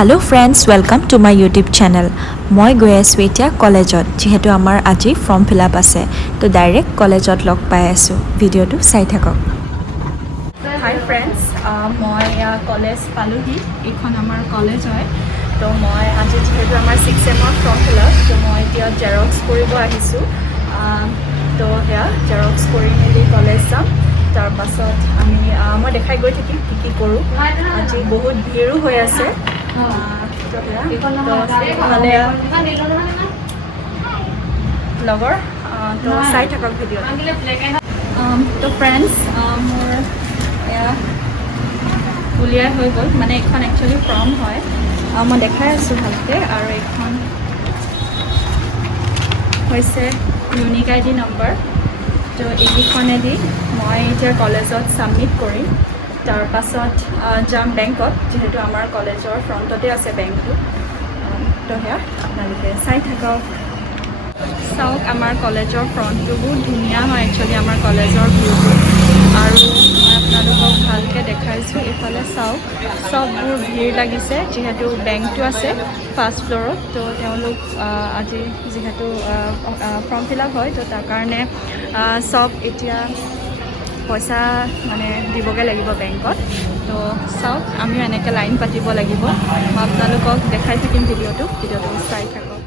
Hello friends, welcome to my YouTube channel. মই গৈ আছোঁ এতিয়া কলেজত যেহেতু আমাৰ আজি ফৰ্ম ফিল আপ আছে তো ডাইৰেক্ট কলেজত লগ পাই আছোঁ ভিডিঅ'টো চাই থাকক হাই ফ্ৰেণ্ডছ মই কলেজ পালোহি এইখন আমাৰ কলেজ হয় তো মই আজি যেহেতু আমাৰ 6 চেমৰ ফৰ্ম ফিল আপ তো মই এতিয়া জেৰক্স কৰিব আহিছোঁ তো সেয়া জেৰক্স কৰি মেলি কলেজ যাম তাৰপাছত আমি মই দেখাই গৈ থাকিম কি কৰোঁ আজি বহুত ভিৰো হৈ আছে লগৰ তো চাই থাকক ভিডিঅ' তো ফ্ৰেণ্ডছ মোৰ এয়া উলিয়াই হৈ গ'ল মানে এইখন একচুৱেলি ফৰ্ম হয় মই দেখাই আছোঁ ভালকৈ আৰু এইখন হৈছে ইউনিক আই ডি নম্বৰ তো এইকেইখনেদি মই এতিয়া কলেজত ছাবমিট কৰিম তাৰপাছত যাম বেংকত যিহেতু আমাৰ কলেজৰ ফ্ৰণ্টতে আছে বেংকটো তো সেয়া আপোনালোকে চাই থাকক চাওক আমাৰ কলেজৰ ফ্ৰণ্টটো বহুত ধুনীয়া হয় একচুৱেলি আমাৰ কলেজৰ ভিউটো আৰু মই আপোনালোকক ভালকৈ দেখাইছোঁ এইফালে চাওক চববোৰ ভিৰ লাগিছে যিহেতু বেংকটো আছে ফাৰ্ষ্ট ফ্ল'ৰত তো তেওঁলোক আজি যিহেতু ফৰ্ম ফিল আপ হয় তো তাৰ কাৰণে চব এতিয়া পইচা মানে দিবগৈ লাগিব বেংকত তো চাওক আমিও এনেকৈ লাইন পাতিব লাগিব মই আপোনালোকক দেখাই থাকিম ভিডিঅ'টো চাই থাকক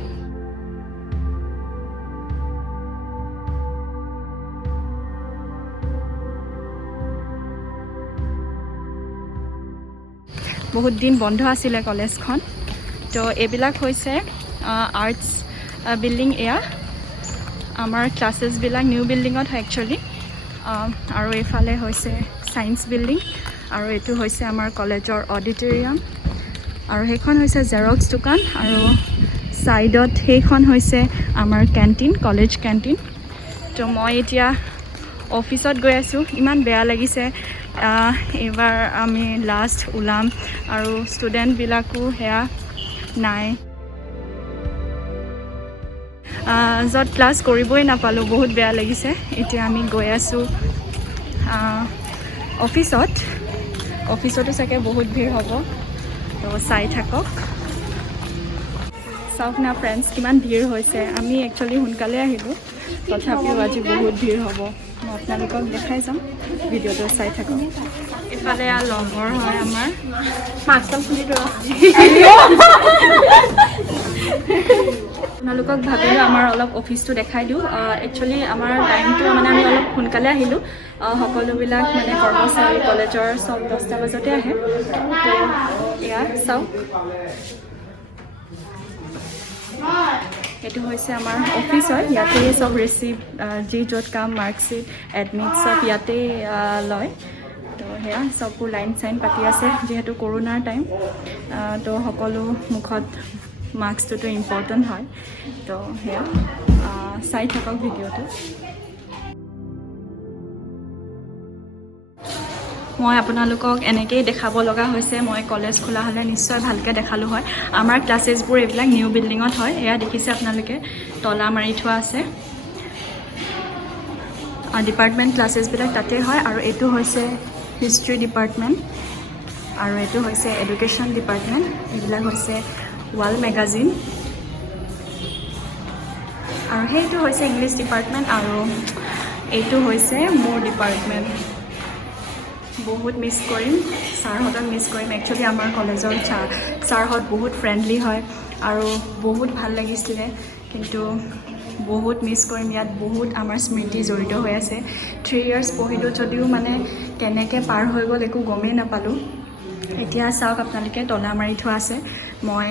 বহুত দিন বন্ধ আছিলে কলেজখন তো এইবিলাক হৈছে আৰ্টছ বিল্ডিং এয়া আমাৰ ক্লাছেছবিলাক নিউ বিল্ডিঙত হয় একচুৱেলি আৰু এইফালে হৈছে ছায়েন্স বিল্ডিং আৰু এইটো হৈছে আমাৰ কলেজৰ অডিটৰিয়াম আৰু সেইখন হৈছে জেৰক্স দোকান আৰু ছাইডত সেইখন হৈছে আমাৰ কেণ্টিন কলেজ কেণ্টিন তো মই এতিয়া অফিচত গৈ আছোঁ ইমান বেয়া লাগিছে এইবাৰ আমি লাষ্ট ওলাম আৰু ষ্টুডেণ্টবিলাকো সেয়া নাই য'ত ক্লাছ কৰিবই নাপালোঁ বহুত বেয়া লাগিছে এতিয়া আমি গৈ আছোঁ অফিচতো চাগে বহুত ভিৰ হ'ব তো চাই থাকক চাওক না ফ্ৰেণ্ডছ কিমান ভিৰ হৈছে আমি একচুৱেলি সোনকালে আহিলোঁ তথাপিও আজি বহুত ভিৰ হ'ব মই আপোনালোকক দেখাই যাম ভিডিঅ'টো চাই থাকক ইফালে লগৰ হয় আমাৰ আপোনালোকক ভাবিলোঁ আমাৰ অলপ অফিচটো দেখাই দিওঁ একচুৱেলি আমাৰ টাইমটো মানে আমি অলপ সোনকালে আহিলোঁ সকলোবিলাক মানে কৰ্মচাৰী কলেজৰ চব 10টা বজাতে আহে তো এয়া চাওক এইটো হৈছে আমাৰ অফিচ হয় ইয়াতে চব ৰিচিপ্ট যি য'ত কাম মাৰ্কশ্বিট এডমিট চব ইয়াতে লয় তো সেয়া চববোৰ লাইন চাইন পাতি আছে যিহেতু কৰোণাৰ টাইম তো সকলো মুখত মাস্কটোতো ইম্পৰ্টেণ্ট হয় তো সেয়া চাই থাকক ভিডিঅ'টো মই আপোনালোকক এনেকৈয়ে দেখাব লগা হৈছে মই কলেজ খোলা হ'লে নিশ্চয় ভালকৈ দেখালোঁ হয় আমাৰ ক্লাছেছবোৰ এইবিলাক নিউ বিল্ডিঙত হয় এয়া দেখিছে আপোনালোকে তলা মাৰি থোৱা আছে ডিপাৰ্টমেণ্ট ক্লাছেছবিলাক তাতে হয় আৰু এইটো হৈছে হিষ্ট্ৰী ডিপাৰ্টমেণ্ট আৰু এইটো হৈছে এডুকেশ্যন ডিপাৰ্টমেণ্ট এইবিলাক হৈছে ৱাল মেগাজিন আৰু সেইটো হৈছে ইংলিছ ডিপাৰ্টমেণ্ট আৰু এইটো হৈছে মোৰ ডিপাৰ্টমেণ্ট বহুত মিছ কৰিম ছাৰহঁতক মিছ কৰিম একচুৱেলি আমাৰ কলেজৰ ছাৰহঁত বহুত ফ্ৰেণ্ডলি হয় আৰু বহুত ভাল লাগিছিলে কিন্তু বহুত মিছ কৰিম ইয়াত বহুত আমাৰ স্মৃতি জড়িত হৈ আছে 3 ইয়াৰ্ছ পঢ়িলোঁ যদিও মানে কেনেকৈ পাৰ হৈ গ'ল একো গমেই নাপালোঁ এতিয়া চাওক আপোনালোকে তলা মাৰি থোৱা আছে মই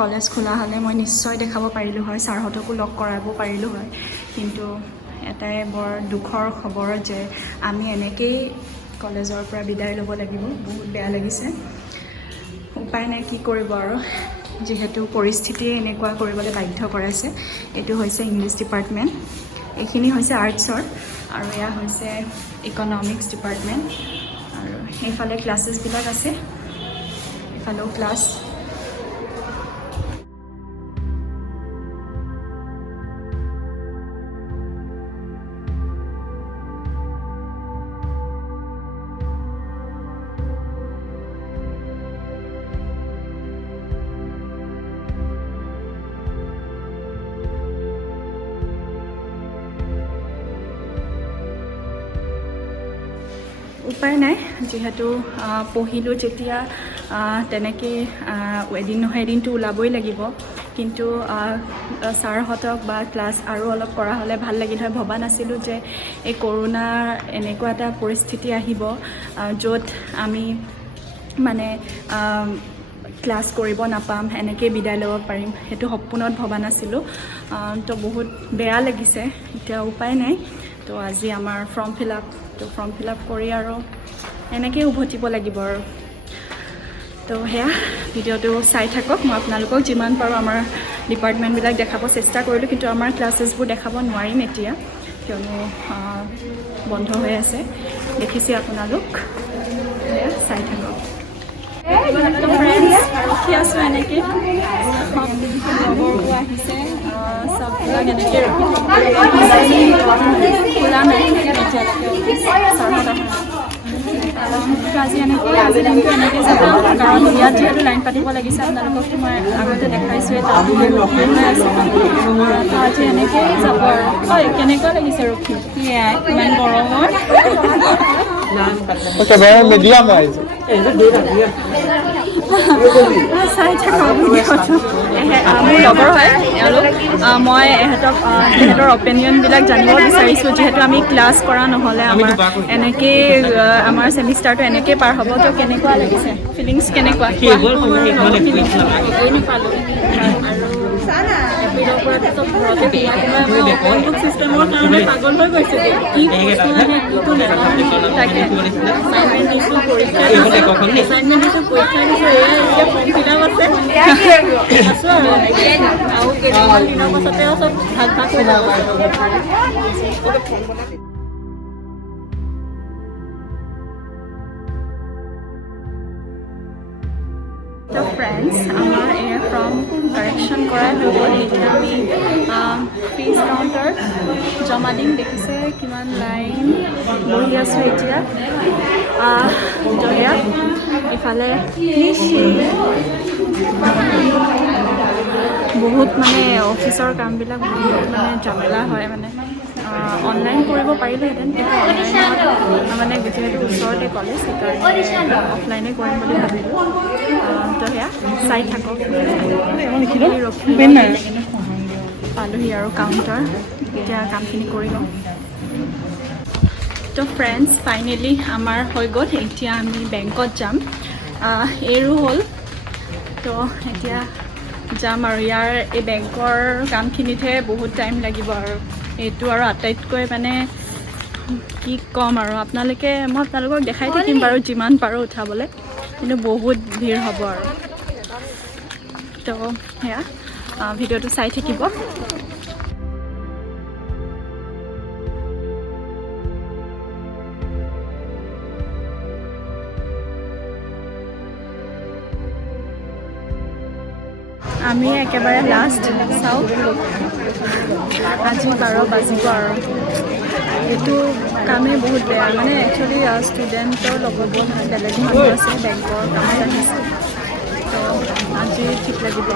কলেজ খোলা হ'লে মই নিশ্চয় দেখাব পাৰিলোঁ হয় ছাৰহঁতকো লগ কৰাব পাৰিলোঁ হয় কিন্তু এটাই বৰ দুখৰ খবৰ যে আমি এনেকৈয়ে কলেজৰ পৰা বিদায় ল'ব লাগিব বহুত বেয়া লাগিছে উপায় নাই কি কৰিব আৰু যিহেতু পৰিস্থিতিয়ে এনেকুৱা কৰিবলৈ বাধ্য কৰাইছে এইটো হৈছে ইংলিছ ডিপাৰ্টমেণ্ট এইখিনি হৈছে আৰ্টছৰ আৰু এয়া হৈছে ইকনমিক্স ডিপাৰ্টমেণ্ট আৰু সেইফালে ক্লাছেছবিলাক আছে এইফালেও ক্লাছ উপায় নাই যিহেতু পঢ়িলোঁ যেতিয়া তেনেকৈ এদিন নহয় এদিনটো ওলাবই লাগিব কিন্তু ছাৰহঁতক বা ক্লাছ আৰু অলপ কৰা হ'লে ভাল লাগিল হয় ভবা নাছিলোঁ যে এই কৰোণাৰ এনেকুৱা এটা পৰিস্থিতি আহিব য'ত আমি মানে ক্লাছ কৰিব নাপাম এনেকৈ বিদায় ল'ব পাৰিম সেইটো সপোনত ভবা নাছিলোঁ তো বহুত বেয়া লাগিছে এতিয়া উপায় নাই তো আজি আমাৰ ফৰ্ম ফিল আপ কৰি আৰু এনেকৈ উভতিব লাগিব আৰু তো সেয়া ভিডিঅ'টো চাই থাকক মই আপোনালোকক যিমান পাৰোঁ আমাৰ ডিপাৰ্টমেণ্টবিলাক দেখাব চেষ্টা কৰিলোঁ কিন্তু আমাৰ ক্লাছেছবোৰ দেখাব নোৱাৰিম এতিয়া কিয়নো বন্ধ হৈ আছে দেখিছে আপোনালোক সেয়া চাই থাকক ৰখি আছোঁ এনেকৈ লগৰবোৰ আহিছে চববিলাক এনেকৈ খোলা নাই আজি এনেকৈ আজি দিনটো এনেকৈ যাব কাৰণ ইয়াত যিহেতু লাইন পাতিব লাগিছে আপোনালোককতো মই আগতে দেখাইছোঁৱে তাত হৈ আছে তো আজি এনেকৈ যাব আৰু হয় কেনেকুৱা লাগিছে ৰখি ইমান গৰমত চাই থাকক ভিডিঅ'টো মোৰ লগৰ হয় এওঁলোক মই তেহেঁতৰ অপিনিয়নবিলাক জানিব বিচাৰিছোঁ যিহেতু আমি ক্লাছ কৰা নহ'লে আমাৰ এনেকেই আমাৰ ছেমিষ্টাৰটো এনেকেই পাৰ হ'ব তো কেনেকুৱা লাগিছে ফিলিংছ কেনেকুৱা চিষ্টেমৰ কাৰণে পাগল হৈ গৈছে তাকে এছাইনমেণ্ট দিছোঁ পৰীক্ষা দিছোঁ এয়া এতিয়া ফৰ্ম ফিল আপ আছে আছোঁ আৰু কেইটামান দিনৰ পাছতে চব ভাগ ভাগ হৈ যাব তো ফ্ৰেণ্ডছ আমাৰ এয়া ফৰ্ম কাৰেকশ্যন কৰাই হৈ গ'ল এতিয়া আমি ফিজ কাউণ্টাৰ জমা দিম দেখিছে কিমান লাইন বহি আছোঁ এতিয়া তো সেয়া ইফালে বহুত মানে অফিচৰ কামবিলাক বহুত মানে ঝামেলা হয় মানে অনলাইন কৰিব পাৰিলোহেঁতেন কিন্তু অনলাইনত মানে যিহেতু ওচৰতে কলেজ সেইকাৰণে অফলাইনে কৰিম বুলি ভাবিলোঁ তো সেয়া চাই থাকক পালোহি আৰু কাউণ্টাৰ এতিয়া কামখিনি কৰি লওঁ তো ফ্ৰেণ্ডছ ফাইনেলি আমাৰ হৈ গ'ল এতিয়া আমি বেংকত যাম এইৰো হ'ল তো এতিয়া যাম আৰু ইয়াৰ এই বেংকৰ কামখিনিতহে বহুত টাইম লাগিব আৰু এইটো আৰু আটাইতকৈ মানে কি ক'ম আৰু মই আপোনালোকক দেখাই থাকিম বাৰু যিমান পাৰোঁ উঠাবলৈ কিন্তু বহুত ভিৰ হ'ব আৰু তো সেয়া ভিডিঅ'টো চাই থাকিব আমি একেবাৰে লাষ্ট চাওঁ আজি 12 বাজিব আৰু এইটো কামেই বহুত বেয়া মানে একচুৱেলি ষ্টুডেণ্টৰ লগত বেলেগ মানুহ আছে বেংকৰ কামত আহিছে তো আজি ঠিক লাগিব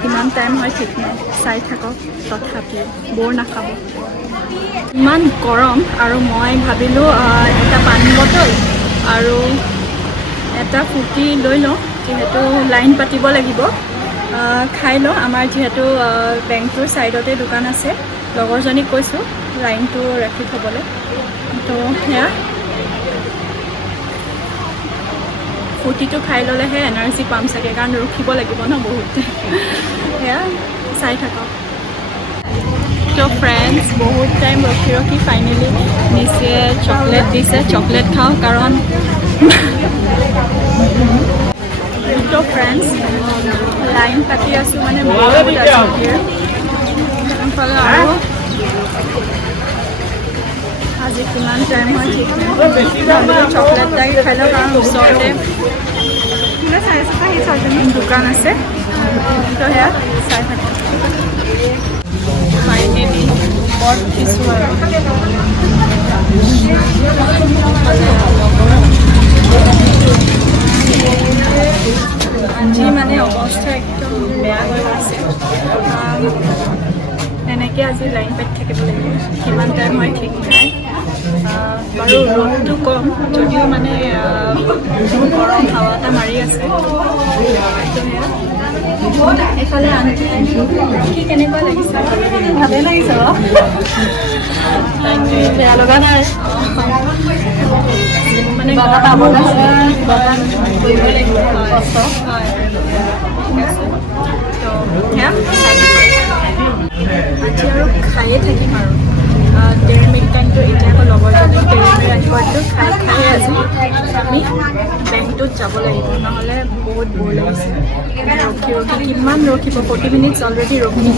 কিমান টাইম হয় ঠিক নাই চাই থাকক তথাপি বৰ নাখাব ইমান গৰম আৰু মই ভাবিলোঁ এটা পানী বটল আৰু এটা ফুটি লৈ লওঁ যিহেতু লাইন পাতিব লাগিব খাই লওঁ আমাৰ যিহেতু বেংকটোৰ ছাইডতে দোকান আছে লগৰজনীক কৈছোঁ লাইনটো ৰাখি থ'বলৈ তো সেয়া ফুটিটো খাই ল'লেহে এনাৰ্জি পাম চাগে কাৰণ ৰখিব লাগিব ন বহুত সেয়া চাই থাকক তো ফ্ৰেণ্ডছ বহুত টাইম ৰখি ফাইনেলি নিচে চকলেট দিছে চকলেট খাওঁ কাৰণ তো ফ্ৰেণ্ডছ লাইন পাতি আছোঁ মানে বহুত আছোঁ সেইফালে আৰু আজি কিমান টাইম হয় ঠিক নাই চকলেট টাই খাই লওঁ কাৰণ ওচৰতে দোকান আছে তো সেয়া চাই থাকোঁ ফাইনেলি বৰ উঠিছোঁ আজি মানে অৱস্থা একদম বেয়া হৈ গৈছে এনেকৈ আজি লাইন পাতি থাকিব লাগিব কিমান টাইম হয় ঠিক নাই বাৰু ৰ'দটো কম যদিও মানে গৰম হাৱা এটা মাৰি আছে। এইফালে আনকি কি কেনেকুৱা লাগিছে? ভালেই লাগিছে বাৰু, বেয়া লগা নাই। মানে পাবলৈ হ'লে কৰিব লাগিব কষ্ট। হয়, আজি আৰু খায়ে থাকিম আৰু ডেৰ মিনিট টাইমটো এতিয়া আকৌ লগৰজনী কেৰিয়াৰ ৰাখিবটো খায়ে আজি আমি বেংকটোত যাব লাগিব, নহ'লে বহুত বৰ লাগিছে। ৰখি কিমান ৰখিব, 40 মিনিটছ অলৰেডি ৰখিলোঁ।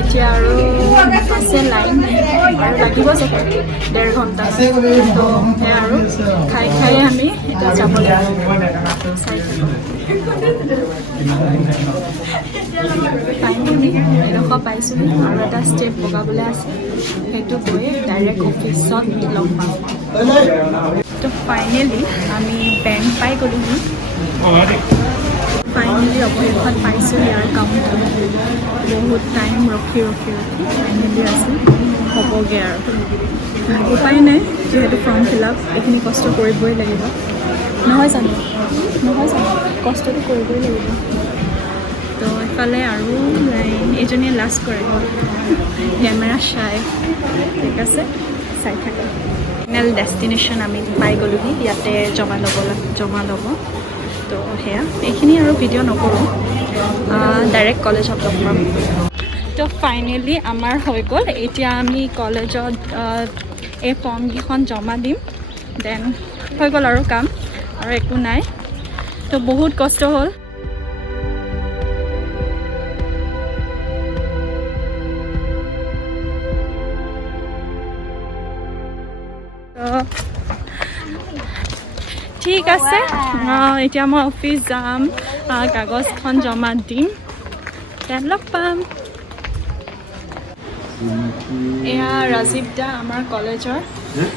এতিয়া আৰু আছে লাইন আৰু লাগিব চাগে 1.5 ঘণ্টা। তো সেয়া আৰু খায়ে আমি এতিয়া যাব লাগিব। চাই ফাইনেলি এডোখৰ পাইছোঁ আৰু এটা ষ্টেপ বগাবলৈ আছে, সেইটো গৈ ডাইৰেক্ট অফিচত লগ পাম। তো ফাইনেলি আমি বেংক পাই গ'লোহি। ফাইনেলি অৱশেষত পাইছোঁ ইয়াৰ কামটো। বহুত টাইম ৰখি ফাইনেলি আছিল, হ'বগৈ আৰু উপায় নাই, যিহেতু ফৰ্ম ফিল আপ এইখিনি কষ্ট কৰিবই লাগিব। নহয় জানো কষ্টটো কৰিবই লাগিব। তো এইফালে আৰু এইজনীয়ে লাষ্ট কৰে কেমেৰা চাই, ঠিক আছে চাই থাকা। ফাইনেল ডেষ্টিনেশ্যন আমি পাই গ'লোহি, ইয়াতে জমা ল'ব। তো সেয়া এইখিনি আৰু ভিডিঅ' নকৰোঁ, ডাইৰেক্ট কলেজত লগ পাম। তো ফাইনেলি আমাৰ হৈ গ'ল, এতিয়া আমি কলেজত এই ফৰ্মকেইখন জমা দিম, দেন হৈ গ'ল আৰু কাম, আৰু একো নাই। তো বহুত কষ্ট হ'ল। ঠিক আছে, এতিয়া মই অফিচ যাম, কাগজখন জমা দিম, দেন লগ পাম। এয়া ৰাজীৱ দা আমাৰ কলেজৰ।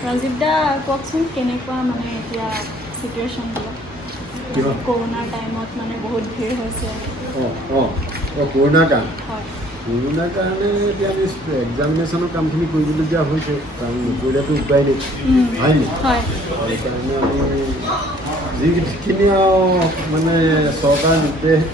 ৰাজীৱ দা কওকচোন কেনেকুৱা মানে এতিয়া চিটুৱেশ্যনবিলাক? কৰোণাৰ টাইমত মানে বহুত ভিৰ হৈছে। কৰোণাৰ কাৰণে হয়, কৰোণাৰ কাৰণে এতিয়া আমি এক্সামিনেশ্যনৰ কামখিনি কৰিবলগীয়া হৈছে, কাৰণ নকৰিলেতো উপায় নাই, হয় নি? হয়। সেইকাৰণে আমি যিখিনি আৰু মানে চৰকাৰ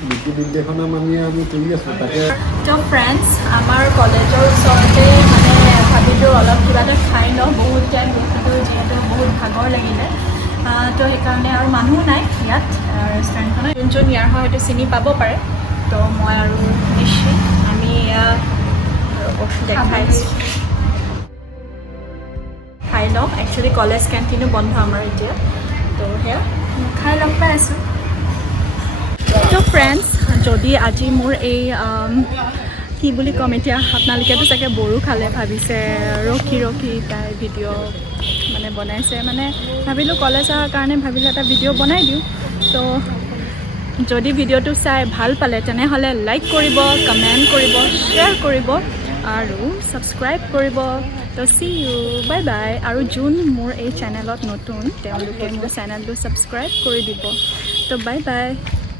নীতি নিৰ্দেশনা মানি আমি কৰি আছোঁ তাকে। তো ফ্ৰেণ্ডছ, আমাৰ কলেজৰ ওচৰতে মানে ভাবিলোঁ অলপ কিবা এটা খাই লওঁ, বহুত টাইম ৰখিলোঁ যিহেতু বহুত ভাগৰ লাগিলে। তো সেইকাৰণে আৰু মানুহ নাই ইয়াত ৰেষ্টুৰেণ্টখনত, যোন ইয়াৰ হয় হয়তো চিনি পাব পাৰে। তো মই আৰু নিশ্চিত আমি দেখাইছোঁ খাই লওঁ। একচুৱেলি কলেজ কেণ্টিনো বন্ধ আমাৰ এতিয়া, তো সেয়া খাই লগ পাই আছোঁ। তো ফ্ৰেণ্ডছ, যদি আজি মোৰ এই কি বুলি ক'ম এতিয়া, আপোনালোকেতো চাগে বড়ো খালে ভাবিছে ৰখি তাই ভিডিঅ' মানে বনাইছে, মানে ভাবিলোঁ কলেজ অহাৰ কাৰণে ভাবিলোঁ এটা ভিডিঅ' বনাই দিওঁ। তো যদি ভিডিঅ'টো চাই ভাল পালে তেনেহ'লে লাইক কৰিব, কমেণ্ট কৰিব, শ্বেয়াৰ কৰিব আৰু ছাবস্ক্ৰাইব কৰিব। তো চি ইউ, বাই বাই। আৰু যোন মোৰ এই চেনেলত নতুন তেওঁলোকে মোৰ চেনেলটো ছাবস্ক্ৰাইব কৰি দিব। তো বাই বাই।